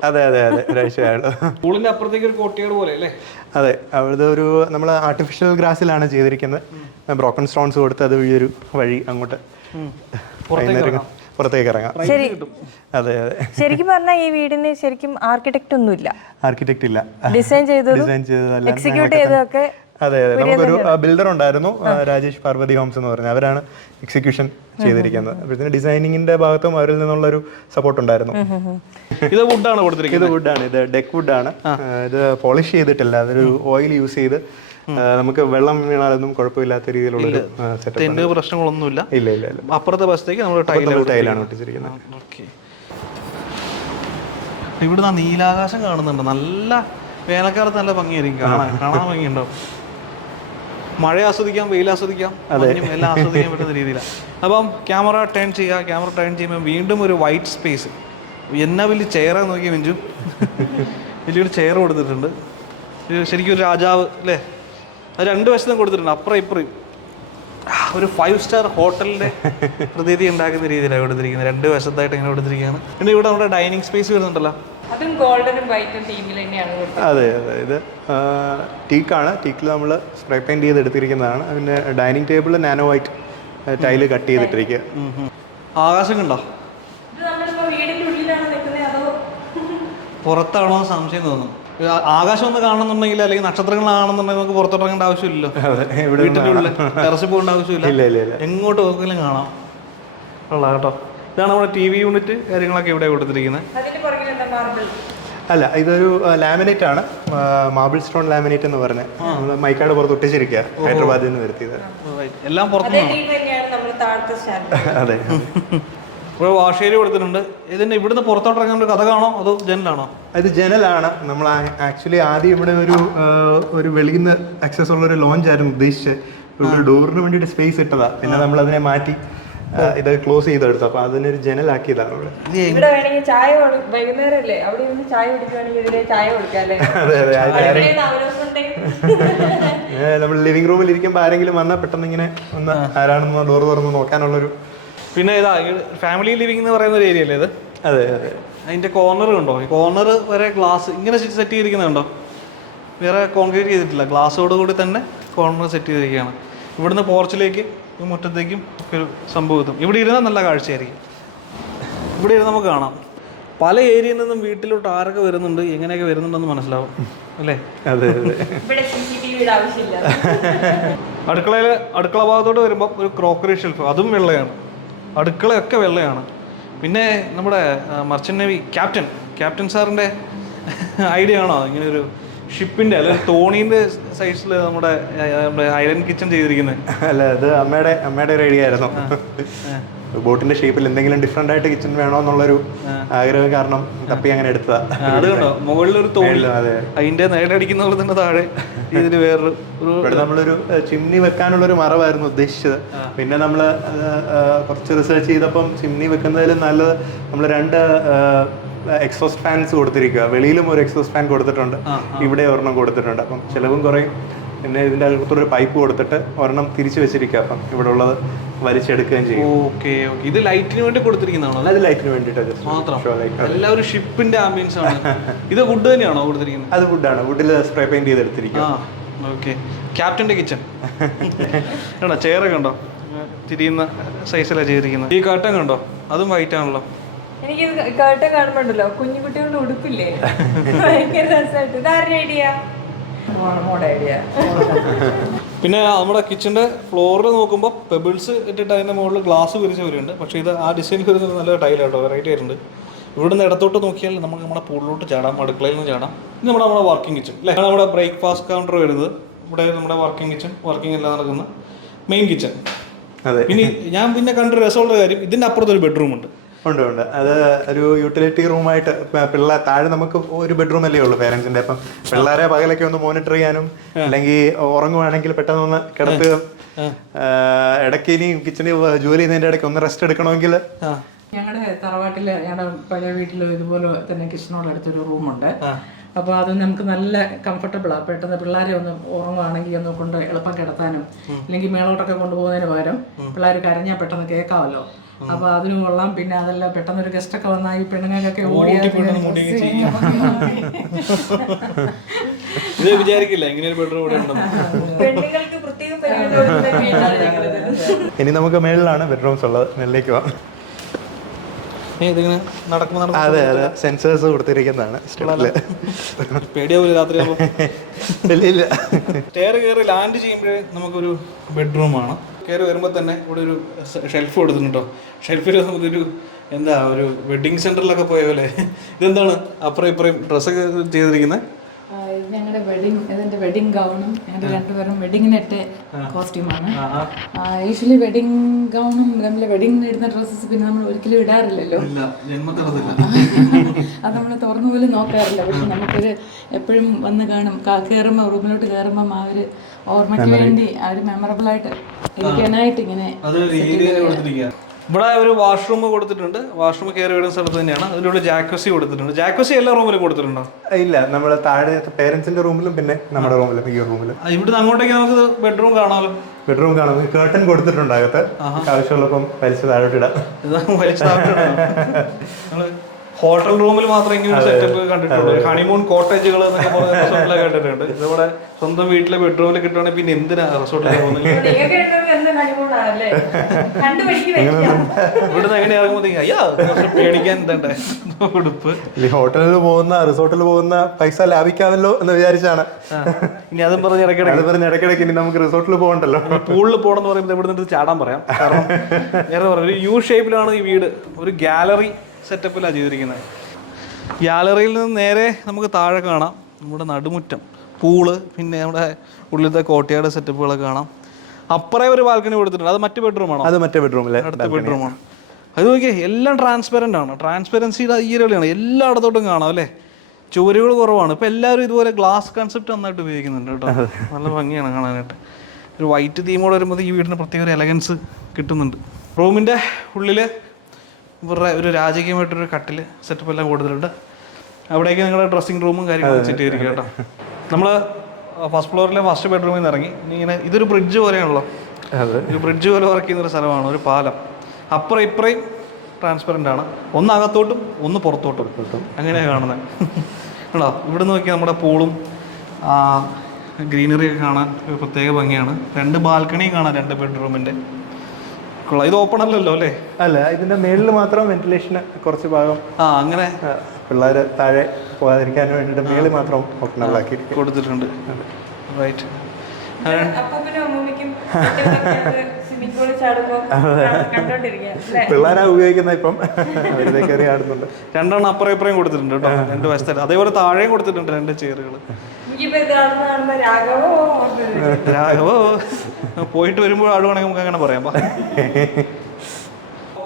അതെ അതെ അതെ, ഒരാഴ്ചയായുള്ളൂ. പൂളിന്റെ അപ്പുറത്തേക്ക് ഒരു കോട്ടിയാട് പോലെ അല്ലേ? അതെ, അവിടെ ഒരു നമ്മൾ ആർട്ടിഫിഷ്യൽ ഗ്രാസിലാണ് ചെയ്തിരിക്കുന്നത്. ബ്രോക്കൺ സ്റ്റോൺസ് കൊടുത്ത് അത് വഴിയൊരു വഴി അങ്ങോട്ട് പുറത്തേക്ക് ഇറങ്ങാം. അതെ അതെ. ശരിക്കും പറഞ്ഞാൽ ഈ വീടിന് ശരിക്കും ആർക്കിടെക്ട് ഒന്നുമില്ല, ആർക്കിടെക്ട് ഇല്ല, ഡിസൈൻ ചെയ്തതല്ല, എക്സിക്യൂട്ട് ചെയ്തതൊക്കെ. അതെ അതെ, നമുക്കൊരു ബിൽഡർ ഉണ്ടായിരുന്നു, രാജേഷ് പാർവതി ഹോംസ് എന്ന് പറഞ്ഞ, അവരാണ് എക്സിക്യൂഷൻ ചെയ്തിരിക്കുന്നത്. അപ്പോഴത്തേന് ഡിസൈനിങ്ങിന്റെ ഭാഗത്തും അവരിൽ നിന്നുള്ളൊരു സപ്പോർട്ട് ഉണ്ടായിരുന്നു. ഇത് വുഡാണ് കൊടുത്തിരിക്കുന്നത്. ഇത് വുഡാണ്, ഇത് ഡെക്ക് വുഡാണ്. ഇത് പോളിഷ് ചെയ്തിട്ടില്ല, അതൊരു ഓയിൽ യൂസ് ചെയ്ത് നമുക്ക് വെള്ളം വീണാലൊന്നും കുഴപ്പമില്ലാത്ത രീതിയിലുള്ളൊരു സെറ്റപ്പ്. പ്രശ്നങ്ങളൊന്നുമില്ല. ഇല്ല ഇല്ല ഇല്ല. അപ്പുറത്തെ വശത്തേക്ക് നമ്മൾ ടൈലാണ് ഒട്ടിച്ചിരിക്കുന്നത്. ഇവിടുന്ന് നീലാകാശം കാണുന്നുണ്ട്. നല്ല വേനൽക്കാലത്ത് നല്ല ഭംഗിയായിരിക്കും കാണാൻ ഭംഗിയുണ്ടാവും. മഴ ആസ്വദിക്കാം, വെയിൽ ആസ്വദിക്കാം, എല്ലാം ആസ്വദിക്കാൻ പറ്റുന്ന രീതിയിലാണ്. അപ്പം ക്യാമറ ടേൺ ചെയ്യുമ്പോൾ വീണ്ടും ഒരു വൈറ്റ് സ്പേസ്. എന്നാ വലിയ ചെയറാന്ന് നോക്കി മിഞ്ചു. വലിയൊരു ചെയർ കൊടുത്തിട്ടുണ്ട്. ശരിക്കും ഒരു രാജാവ് അല്ലേ? അത് 2 വശത്തും കൊടുത്തിട്ടുണ്ട്, അപ്പുറം ഇപ്പുറം. ഒരു 5 സ്റ്റാർ ഹോട്ടലിന്റെ പ്രതീതി ഉണ്ടാക്കുന്ന രീതിയിലാണ് കൊടുത്തിരിക്കുന്നത്. 2 വശത്തായിട്ട് ഇങ്ങനെ കൊടുത്തിരിക്കുകയാണ്. പിന്നെ ഇവിടെ നമ്മുടെ ഡൈനിങ് സ്പേസ് വരുന്നുണ്ടല്ലോ. അതും ഗോൾഡനും വൈറ്റും തീമിൽ തന്നെയാണ്. അതെ അതെ, ഇത് ടീക്കാണ്. ടീക്കിൽ നമ്മൾ സ്പ്രേ പെയിന്റ് ചെയ്ത് എടുത്തിരിക്കുന്നതാണ്. പിന്നെ dining table nano white tile cut ചെയ്തിട്ടിരിക്കുക. ആകാശം കണ്ടോ? പുറത്താണോ സംശയം തോന്നുന്നു. ആകാശം ഒന്ന് കാണണമെന്നുണ്ടെങ്കിൽ അല്ലെങ്കിൽ നക്ഷത്രങ്ങൾ കാണണമെന്നുണ്ടെങ്കിൽ നമുക്ക് പുറത്തോട്ടിറങ്ങേണ്ട ആവശ്യമില്ലല്ലോ. വീട്ടിലുള്ള ടെറസിൽ പോകേണ്ട ആവശ്യമില്ല, എങ്ങോട്ട് നോക്കിയാലും കാണാം. ഉള്ള കേട്ടോ. ഇതാണ് നമ്മുടെ TV യൂണിറ്റ്, കാര്യങ്ങളൊക്കെ ഇവിടെ കൊടുത്തിരിക്കുന്നത്. അല്ല, ഇതൊരു ലാമിനേറ്റ് ആണ്, മാർബിൾ സ്റ്റോൺ ലാമിനേറ്റ് എന്ന് പറഞ്ഞത്. മൈക്കാട് പുറത്ത് ഒട്ടിച്ചിരിക്കുക, ഹൈദരാബാദിൽ നിന്ന് വരുത്തിയത്. എല്ലാം പുറത്തുനിന്നാണ്. അതെ. ഇവിടെ വാഷ് ഏരിയ കൊടുത്തിട്ടുണ്ട്. ഇതിന്റെ ഇവിടുന്ന് പുറത്തോട്ടിറങ്ങാൻ ഒരു കഥ കാണോ അതോ ജനലാണോ? ഇത് ജനലാണ്. നമ്മൾ ആക്ച്വലി ആദ്യം ഇവിടെ ഒരു വെളിയിൽ നിന്ന് ആക്സസ് ഉള്ള ഒരു ലോഞ്ച് ആയിരുന്നു ഉദ്ദേശിച്ചത്. ഒരു ഡോറിന് വേണ്ടിയിട്ട് സ്പേസ് ഇട്ടതാ. പിന്നെ നമ്മൾ അതിനെ മാറ്റി ഇത് ക്ലോസ് ചെയ്തെടുത്തു. അപ്പൊ അതിനൊരു ജനലാക്കിയതാണ് ഇവിടെ. ഇവിടെ വേണമെങ്കിൽ ചായ വൈകുന്നേരം അല്ലേ, അവിടെ നിന്ന് ചായ കുടിക്കുവാണെങ്കിൽ ഇതിലെ ചായ കൊടുക്കാല്ലേ? നമ്മൾ ലിവിംഗ് റൂമിൽ ഇരിക്കുമ്പോൾ ആരെങ്കിലും വന്നാൽ പെട്ടെന്ന് ഇങ്ങനെ ഒന്ന് ആരാണെന്ന് ഡോർ തുറന്ന് നോക്കാനുള്ളൊരു. പിന്നെ ഇതാ ഫാമിലി ലിവിംഗ് എന്ന് പറയുന്ന ഒരു ഏരിയ അല്ലേ ഇത്? അതെ അതെ. അതിൻ്റെ കോർണർ കണ്ടോ, ഈ കോർണർ വരെ ഗ്ലാസ് ഇങ്ങനെ സെറ്റ് ചെയ്തിരിക്കുന്നുണ്ടോ, വേറെ കോൺക്രീറ്റ് ചെയ്തിട്ടില്ല, ഗ്ലാസ്സോട് കൂടി തന്നെ കോർണർ സെറ്റ് ചെയ്തിരിക്കുകയാണ്. ഇവിടുന്ന് പോർച്ചിലേക്ക് മുറ്റത്തേക്കും ഒക്കെ ഒരു സംഭവം എത്തും. ഇവിടെ ഇരുന്നാൽ നല്ല കാഴ്ചയായിരിക്കും. ഇവിടെ ഇരുന്ന് നമുക്ക് കാണാം പല ഏരിയയിൽ നിന്നും വീട്ടിലോട്ട് ആരൊക്കെ വരുന്നുണ്ട്, എങ്ങനെയൊക്കെ വരുന്നുണ്ടെന്ന് മനസ്സിലാവും അല്ലേ? അതെ അതെ. ഇവിടെ CCTV ആവശ്യമില്ല. അടുക്കള ഭാഗത്തോട്ട് വരുമ്പോൾ ഒരു ക്രോക്കറി ഷെൽഫ്, അതും വെള്ളയാണ്. അടുക്കളയൊക്കെ വെള്ളയാണ്. പിന്നെ നമ്മുടെ മർച്ചൻ്റ് നേവി ക്യാപ്റ്റൻ സാറിൻ്റെ ഐഡിയ ആണോ ഇങ്ങനെ ഒരു ഷിപ്പിൻ്റെ അല്ലെങ്കിൽ തോണീൻ്റെ സൈസിൽ നമ്മുടെ ഐലൻഡ് കിച്ചൺ ചെയ്തിരിക്കുന്നത്? അല്ല, അത് അമ്മയുടെ ഒരു ഐഡിയ ആയിരുന്നു. ബോട്ടിന്റെ ഷേപ്പിൽ എന്തെങ്കിലും ഡിഫറെന്റ് ആയിട്ട് കിച്ചൺ വേണോന്നുള്ളൊരു ആഗ്രഹം കാരണം തപ്പി അങ്ങനെ എടുത്തതാ. അത് കണ്ടോ, മുകളിലൊരു തോണി, അതിന്റെ നേടടിക്കുന്ന പോലെ തന്നെ താഴെ ഇതിന് വേറൊരു നമ്മളൊരു ചിമ്നി വെക്കാനുള്ളൊരു മറവായിരുന്നു ഉദ്ദേശിച്ചത്. പിന്നെ നമ്മൾ കുറച്ച് റിസർച്ച് ചെയ്തപ്പം ചിമ്നി വെക്കുന്നതിലും നല്ലത് നമ്മൾ 2 എക്സോസ്റ്റ് ഫാൻസ് കൊടുത്തിരിക്കുക. വെളിയിലും ഒരു എക്സോസ്റ്റ് ഫാൻ കൊടുത്തിട്ടുണ്ട്, ഇവിടെ ഒരെണ്ണം കൊടുത്തിട്ടുണ്ട്. അപ്പം ചിലവും കുറയും. പിന്നെ ഇതിൻ്റെ അകത്തൊരു പൈപ്പ് കൊടുത്തിട്ട് ഒരെണ്ണം തിരിച്ചു വെച്ചിരിക്കുക. അപ്പം ഇവിടെ ഉള്ളത് വലിച്ചെടുക്കുകയും ചെയ്യും. Okay okay. ഇത് ലൈറ്റിന് വേണ്ടി കൊടുത്തിരിക്കുന്നതാണോ? അത് ലൈറ്റിന് വേണ്ടിയിട്ട് മാത്രം, എല്ലാവരും ഷിപ്പിന്റെ ആംബിയൻസ് ആണ്. ഇത് വുഡ് തന്നെയാണോ കൊടുത്തിരിക്കുന്നത്? അത് വുഡാണ്, വുഡിൽ സ്പ്രേ പെയിന്റ് ചെയ്തെടുത്തിരിക്കുക. ഓക്കെ. ക്യാപ്റ്റന്റെ കിച്ചൺ കണ്ടോ, ചെയറൊക്കെ ഉണ്ടോ, തിരിയുന്ന സൈസിലാണ് ചെയ്തിരിക്കുന്നത്. ഈ കർട്ടൻ കണ്ടോ, അതും വൈറ്റ് ആണല്ലോ. എനിക്ക് കേട്ടൻ കാണുമ്പോണ്ടല്ലോ കുഞ്ഞുകുട്ടികളുടെ ഉടുപ്പില്ലേ, ഭയങ്കര രസമായിട്ട്. ഇതാരുടെ ഐഡിയ? ഐഡിയ. പിന്നെ നമ്മുടെ കിച്ചൻ്റെ ഫ്ലോറിൽ നോക്കുമ്പോൾ പെബിൾസ് ഇട്ടിട്ട് അതിൻ്റെ മുകളിൽ ഗ്ലാസ് വിരിച്ച് വരുന്നുണ്ട്. പക്ഷേ ഇത് ആ ഡിസൈൻ വരുന്നത് നല്ല ടൈലാട്ടോ, വെറൈറ്റി ആയിട്ടുണ്ട്. ഇവിടുന്ന് ഇടത്തോട്ട് നോക്കിയാൽ നമുക്ക് നമ്മുടെ പൂളിലോട്ട് ചാടാം, അടുക്കളയിൽ നിന്ന് ചാടാം. ഇത് നമ്മുടെ വർക്കിംഗ് കിച്ചൺ അല്ലേ, നമ്മുടെ ബ്രേക്ക്ഫാസ്റ്റ് കൗണ്ടർ വരുന്നത്. ഇവിടെ നമ്മുടെ വർക്കിംഗ് കിച്ചൺ, വർക്കിംഗ് എല്ലാം നടക്കുന്ന മെയിൻ കിച്ചൺ. അതെ. ഇനി ഞാൻ പിന്നെ കണ്ടൊരു രസമുള്ള കാര്യം, ഇതിൻ്റെ അപ്പുറത്തൊരു ബെഡ്റൂം ഉണ്ട്. ഉണ്ട്. അത് ഒരു യൂട്ടിലിറ്റി റൂമായിട്ട് പിള്ളേർ താഴെ നമുക്ക് ഒരു ബെഡ്റൂം അല്ലേ ഉള്ളൂ പേരൻസിന്റെ. അപ്പം പിള്ളേരെ പകലൊക്കെ ഒന്ന് മോണിറ്റർ ചെയ്യാനും അല്ലെങ്കിൽ ഉറങ്ങുവാണെങ്കിൽ പെട്ടെന്ന് ഒന്ന് കിടത്തുക, ഇടയ്ക്ക് ഇനി കിച്ചണിൽ ജോലി ചെയ്യുന്നതിന്റെ ഇടയ്ക്ക് ഒന്ന് റെസ്റ്റ് എടുക്കണമെങ്കിൽ. ഞങ്ങളുടെ തറവാട്ടില്, ഞങ്ങളുടെ പഴയ വീട്ടിലും ഇതുപോലെ തന്നെ കിച്ചണോടടുത്തൊരു റൂമുണ്ട്. അപ്പോൾ അത് നമുക്ക് നല്ല കംഫർട്ടബിളാണ്. പെട്ടെന്ന് പിള്ളേരെ ഒന്ന് ഉറങ്ങുവാണെങ്കിൽ ഒന്ന് കൊണ്ട് എളുപ്പം കിടത്താനും, അല്ലെങ്കിൽ മേളോട്ടൊക്കെ കൊണ്ടുപോകുന്നതിന് പകരം പിള്ളേർ കരഞ്ഞാൽ പെട്ടെന്ന് കേൾക്കാമല്ലോ. അപ്പൊ അതിന് കൊള്ളാം. പിന്നെ അതല്ല, പെട്ടെന്ന് ഒരു ഗസ്റ്റ് ഒക്കെ വന്നാൽ ഈ പെണ്ണുങ്ങൾക്കൊക്കെ ഇത് വിചാരിക്കില്ല ഇങ്ങനെ ഒരു ബെഡ്റൂം ഇവിടെ ഉണ്ടെന്ന്. ഇനി നമുക്ക് മേളിലാണ് ബെഡ്റൂംസ് ഉള്ളത്, മേളിലേക്ക് പോവാം. അതെ അതെ, സെൻസേഴ്സ് കൊടുത്തിരിക്കുന്നതാണ്. പേടിയാവൂല രാത്രി സ്റ്റെയർ കയറി ലാൻഡ് ചെയ്യുമ്പോഴേ നമുക്കൊരു ബെഡ്റൂമാണ്. കയറി വരുമ്പോൾ തന്നെ ഇവിടെ ഒരു ഷെൽഫ് കൊടുത്തിട്ടുണ്ടോ. ഷെൽഫിൽ നമുക്കൊരു എന്താ ഒരു വെഡിങ് സെന്ററിലൊക്കെ പോയ പോലെ. ഇതെന്താണ് അപ്പുറം ഇപ്പുറം ഡ്രസ്സൊക്കെ ചെയ്തിരിക്കുന്നത്? ഞങ്ങളുടെ ഇതിന്റെ വെഡിങ് ഗൗണും ഞങ്ങളുടെ രണ്ടുപേരും വെഡിങ്ങിനിട്ട് കോസ്റ്റ്യൂമാണ്. യൂഷ്വലി വെഡിങ് ഗൗണും നമ്മൾ വെഡിങ്ങിന് ഇടുന്ന ഡ്രസ്സസ് പിന്നെ നമ്മൾ ഒരിക്കലും ഇടാറില്ലല്ലോ, അത് നമ്മൾ തുറന്നു പോലും നോക്കാറില്ല. പക്ഷെ നമുക്കൊരു എപ്പോഴും വന്ന് കാണും, കയറുമ്പോൾ റൂമിലോട്ട് കയറുമ്പം ആ ഒരു ഓർമ്മയ്ക്ക് വേണ്ടി ആ ഒരു മെമ്മറബിൾ ആയിട്ട് ഇരിക്കാനായിട്ട് ഇങ്ങനെ. ഇവിടെ ഒരു വാഷ്റൂം കൊടുത്തിട്ടുണ്ട്. വാഷ്റൂം കയറി വരുന്ന സ്ഥലത്ത് തന്നെയാണ്. അതിലൂടെ ജാക്കോസി കൊടുത്തിട്ടുണ്ട്. ജാക്കോസി എല്ലാ റൂമിലും കൊടുത്തിട്ടുണ്ടോ? ഇല്ല, നമ്മൾ താഴെ പേരൻസിന്റെ റൂമിലും പിന്നെ നമ്മുടെ റൂമിലും ഈ റൂമിലും. ഇവിടുന്ന് അങ്ങോട്ടേക്ക് നമുക്ക് ബെഡ്റൂം കാണാമല്ലോ. ബെഡ്റൂം കാണാം. കേർട്ടൻ കൊടുത്തിട്ടുണ്ട് അകത്ത്, ആവശ്യമുള്ളപ്പം വലിച്ച് താഴോട്ട് ഇടാം. ഹോട്ടൽ റൂമിൽ മാത്രം ഇങ്ങനെ ഒരു സെറ്റപ്പ് കണ്ടിട്ടുണ്ട്. ഹണിമൂൺ കോട്ടേജുകൾ എന്നൊക്കെ പറഞ്ഞ കേട്ടിട്ടുണ്ട്. ഇതിവിടെ സ്വന്തം വീട്ടിലെ ബെഡ്റൂമിൽ കിട്ടുവാണെങ്കിൽ പിന്നെ എന്തിനാ റിസോർട്ടിലേക്ക് പോകുന്നത്? ഇവിടുന്ന് എങ്ങനെ ഇറങ്ങുമ്പോഴത്തേക്ക് അയ്യാ പേടിക്കാൻ എന്തണ്ടേ ഉടുപ്പ്. ഹോട്ടലിൽ പോകുന്ന റിസോർട്ടിൽ പോകുന്ന പൈസ ലാഭിക്കാമല്ലോ എന്ന് വിചാരിച്ചാണ്. ഇനി അതും പറഞ്ഞ് ഇടയ്ക്കിടയ്ക്ക് ഇനി നമുക്ക് റിസോർട്ടിൽ പോകണ്ടല്ലോ. പൂളിൽ പോകണം എന്ന് പറയുമ്പോൾ ഇവിടെ നിന്ന് ചാടാൻ പറയാം. കാരണം നേരത്തെ പറഞ്ഞു ഒരു യു ഷേപ്പിലാണ് ഈ വീട്. ഒരു ഗാലറി സെറ്റപ്പിലാണ് ചെയ്തിരിക്കുന്നത്. ഗ്യാലറിയിൽ നിന്ന് നേരെ നമുക്ക് താഴെ കാണാം നമ്മുടെ നടുമുറ്റം, പൂള്, പിന്നെ നമ്മുടെ ഉള്ളിലത്തെ കോട്ടയാട് സെറ്റപ്പുകളൊക്കെ കാണാം. അപ്പുറേ ഒരു ബാൽക്കണി കൊടുത്തിട്ടുണ്ട്. അത് മറ്റു ബെഡ്റൂമാണോ? അത് മറ്റേ ബെഡ്റൂമിലെ അടുത്ത ബെഡ്റൂമാണ്. അത് നോക്കിയേ, എല്ലാം ട്രാൻസ്പെറൻ്റ് ആണ്. ട്രാൻസ്പെറൻസിയുടെ ഈരളിയാണ് എല്ലായിടത്തോട്ടും കാണാം അല്ലേ. ചുവരുകൾ കുറവാണ്. ഇപ്പം എല്ലാവരും ഇതുപോലെ ഗ്ലാസ് കൺസെപ്റ്റ് നന്നായിട്ട് ഉപയോഗിക്കുന്നുണ്ട് കേട്ടോ. നല്ല ഭംഗിയാണ് കാണാനായിട്ട്. ഒരു വൈറ്റ് തീമോട് വരുമ്പോൾ ഈ വീടിന് പ്രത്യേക ഒരു എലഗൻസ് കിട്ടുന്നുണ്ട്. റൂമിൻ്റെ ഉള്ളിൽ ഇവരുടെ ഒരു രാജകീയമായിട്ടൊരു കട്ടിൽ സെറ്റപ്പ് എല്ലാം കൊടുത്തിട്ടുണ്ട്. അവിടേക്ക് നിങ്ങളുടെ ഡ്രസ്സിങ് റൂമും കാര്യങ്ങളും സെറ്റ് ചെയ്തിരിക്കും കേട്ടോ. നമ്മൾ ഫസ്റ്റ് ഫ്ലോറിലെ ഫസ്റ്റ് ബെഡ്റൂമിൽ നിന്ന് ഇറങ്ങി ഇങ്ങനെ ഇതൊരു ബ്രിഡ്ജ് പോലെയാണല്ലോ. ഒരു ബ്രിഡ്ജ് പോലെ വർക്ക് ചെയ്യുന്നൊരു സ്ഥലമാണ്, ഒരു പാലം. അപ്പുറം ഇപ്പുറയും ട്രാൻസ്പെറൻ്റ് ആണ്. ഒന്ന് അകത്തോട്ടും ഒന്ന് പുറത്തോട്ടും അങ്ങനെയാണ് കാണുന്നത്. കേട്ടോ, ഇവിടെ നോക്കി നമ്മുടെ പൂളും ഗ്രീനറി ഒക്കെ കാണാൻ ഒരു പ്രത്യേക ഭംഗിയാണ്. 2 ബാൽക്കണിയും കാണാം 2 ബെഡ്റൂമിൻ്റെ. കൊള്ളാം. ഇത് ഓപ്പൺ അല്ലല്ലോ അല്ലേ? അല്ല, ഇതിന്റെ മേളിൽ മാത്രം വെന്റിലേഷന് കുറച്ച് ഭാഗം അങ്ങനെ പിള്ളേർ താഴെ പോകാതിരിക്കാൻ വേണ്ടിയിട്ട് മേളിൽ മാത്രം ഓപ്പണബിൾ ആക്കി കൊടുത്തിട്ടുണ്ട്. റൈറ്റ്. പിള്ളേരാ ഉപയോഗിക്കുന്ന ഇപ്പം വെറുതെ കയറി ആടുന്നുണ്ട്. 2 അപ്പുറം ഇപ്പുറം കൊടുത്തിട്ടുണ്ട് കേട്ടോ, 2 വശത്തായിട്ട്. അതേപോലെ താഴെയും കൊടുത്തിട്ടുണ്ട് 2 ചെയറുകൾ. രാഘവോ പോയിട്ട് വരുമ്പോൾ ആടുവാണെങ്കിൽ നമുക്ക് അങ്ങനെ പറയാം.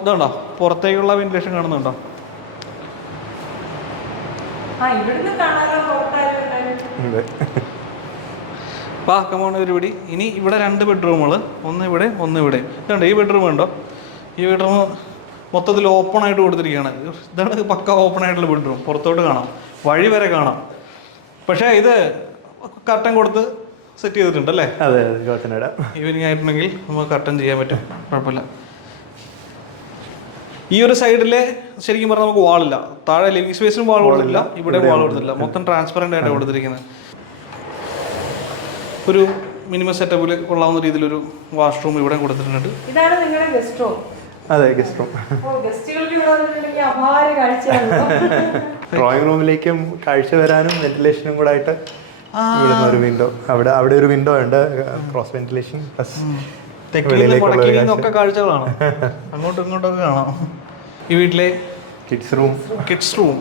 ഇതുണ്ടോ പുറത്തേക്കുള്ള വെന്റിലേഷൻ കാണുന്നുണ്ടോ? കമോൺ ഒരു പിടി. ഇനി ഇവിടെ 2 ബെഡ്റൂമുകൾ, ഒന്ന് ഇവിടെ ഒന്ന് ഇവിടെ. ഇതുണ്ട് ഈ ബെഡ്റൂം ഉണ്ടോ? ഈ ബെഡ്റൂം മൊത്തത്തിൽ ഓപ്പൺ ആയിട്ട് കൊടുത്തിരിക്കുകയാണ്. ഇതാണ് പക്ക ഓപ്പൺ ആയിട്ടുള്ള ബെഡ്റൂം. പുറത്തോട്ട് കാണാം, വഴി വരെ കാണാം. പക്ഷേ ഇത് കർട്ടൻ കൊടുത്ത് സെറ്റ് ചെയ്തിട്ടുണ്ട് അല്ലേ? അതെ, കർട്ടൻ ഇടാം. ഈവനിങ് ആയിട്ടുണ്ടെങ്കിൽ നമുക്ക് കർട്ടൻ ചെയ്യാൻ പറ്റും, കുഴപ്പമില്ല. ഈ ഒരു സൈഡിൽ ശരിക്കും പറഞ്ഞാൽ നമുക്ക് വാളില്ല. താഴെ ലിവിംഗ് സ്പേസിനും വാൾ കൊടുത്തില്ല, ഇവിടെ വാൾ കൊടുത്തില്ല. മൊത്തം ട്രാൻസ്പെറൻ്റ് ആയിട്ട് കൊടുത്തിരിക്കുന്നത്. ഒരു മിനിമം സെറ്റപ്പിൽ കൊള്ളാവുന്ന രീതിയിലൊരു വാഷ്റൂം ഇവിടെ കൊടുത്തിട്ടുണ്ട്. ഇതാണ് നിങ്ങളുടെ ഗസ്റ്റ് റൂം? അതെ, ഗസ്റ്റ് റൂം. ഡ്രോയിങ് റൂമിലേക്കും കാഴ്ച വരാനും വെന്റിലേഷനും കൂടെ ആയിട്ട് ഇവിടുന്ന് ഒരു വിൻഡോ, അവിടെ ഒരു വിൻഡോ ഉണ്ട്, ക്രോസ് വെന്റിലേഷൻ പ്ലസ് ഒക്കെ കാഴ്ചകളാണ്. അങ്ങോട്ടും ഇങ്ങോട്ടൊക്കെ കാണാം. ഈ വീട്ടിലെ കിഡ്സ് റൂം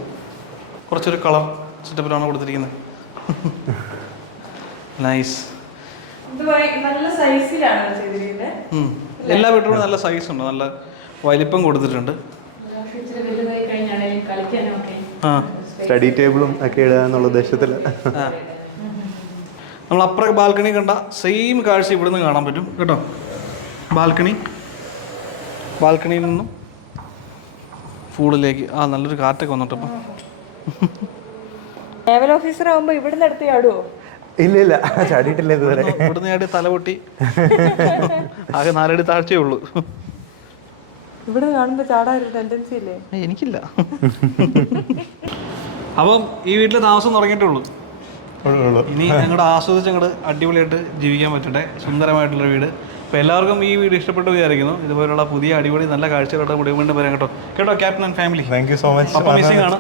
കുറച്ചൊരു കളർ സെറ്റപ്പിലാണ് കൊടുത്തിരിക്കുന്നത്. നൈസ്. എല്ലാ ബെഡ്റൂമും നല്ല സൈസ് ഉണ്ട്, നല്ല വലിപ്പം കൊടുത്തിട്ടുണ്ട്. സ്റ്റഡി ടേബിളും ഒക്കെ ഇടുക എന്നുള്ള ഉദ്ദേശത്തിൽ. നമ്മൾ അപ്പുറം ബാൽക്കണി കണ്ട സെയിം കാഴ്ച ഇവിടുന്ന് കാണാൻ പറ്റും കേട്ടോ. ബാൽക്കണിയിൽ നിന്നും പൂളിലേക്ക് നല്ലൊരു കാറ്റൊക്കെ വന്നിട്ടപ്പം. നേവൽ ഓഫീസർ ആകുമ്പോൾ ഇവിടുന്ന് എടുത്ത് ചാടുവോ? ഇല്ല, ചാടിയിട്ടില്ല ഇതുവരെ. ഇവിടുന്ന് ചാടി തലപൊട്ടി ആകെ 4 അടി താഴ്ചയേ ഉള്ളൂ. ഇവിടെ കാണുമ്പോൾ ചാടാൻ ഒരു ടെൻഡൻസി ഇല്ലേ? എനിക്കില്ല. അപ്പം ഈ വീട്ടിൽ താമസം തുടങ്ങിയിട്ടുള്ളൂ. ഇനി ഞങ്ങളുടെ ആസ്വദിച്ച് അങ്ങോട്ട് അടിപൊളിയായിട്ട് ജീവിക്കാൻ പറ്റട്ടെ. സുന്ദരമായിട്ടുള്ളൊരു വീട്. അപ്പോൾ എല്ലാവർക്കും ഈ വീഡിയോ ഇഷ്ടപ്പെട്ടു വിചാരിക്കുന്നു. ഇതുപോലുള്ള പുതിയ അടിപൊളി നല്ല കാഴ്ചകളോടെ വീണ്ടും വരാം കേട്ടോ. Captain and family. Thank you so much. അപ്പോൾ മിസ്സിംഗ് ആണ്,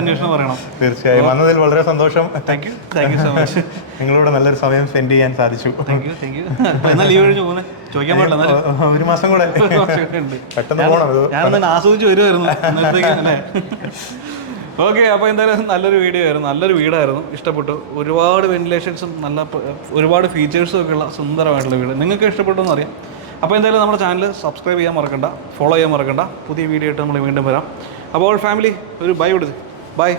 അന്വേഷണം പറയണം. തീർച്ചയായും വന്നതിൽ വളരെ സന്തോഷം. Thank you so much. നിങ്ങളോട് നല്ലൊരു സമയം സ്പെൻഡ് ചെയ്യാൻ സാധിച്ചു. Thank you. എന്നാൽ ലീവ് കഴിഞ്ഞ് പോകുന്നത് ചോദിക്കാൻ പാടില്ല. 1 മാസം കൂടെ പെട്ടെന്ന് പോകണം. ഞാനൊന്ന് ആസ്വദിച്ച് വരുമായിരുന്നു അല്ലേ? ഓക്കെ, അപ്പോൾ എന്തായാലും നല്ലൊരു വീഡിയോ ആയിരുന്നു, നല്ലൊരു വീടായിരുന്നു, ഇഷ്ടപ്പെട്ടു. ഒരുപാട് വെന്റിലേഷൻസും ഒരുപാട് ഫീച്ചേഴ്സും ഒക്കെ ഉള്ള സുന്ദരമായിട്ടുള്ള വീട്. നിങ്ങൾക്ക് ഇഷ്ടപ്പെട്ടു എന്നറിയാം. അപ്പോൾ എന്തായാലും നമ്മുടെ ചാനൽ സബ്സ്ക്രൈബ് ചെയ്യാൻ മറക്കണ്ട, ഫോളോ ചെയ്യാൻ മറക്കണ്ട. പുതിയ വീഡിയോ ആയിട്ട് നമ്മൾ വീണ്ടും വരാം. അപ്പോൾ ഫാമിലി ഒരു ബൈ കൊടുത്ത്. ബൈ.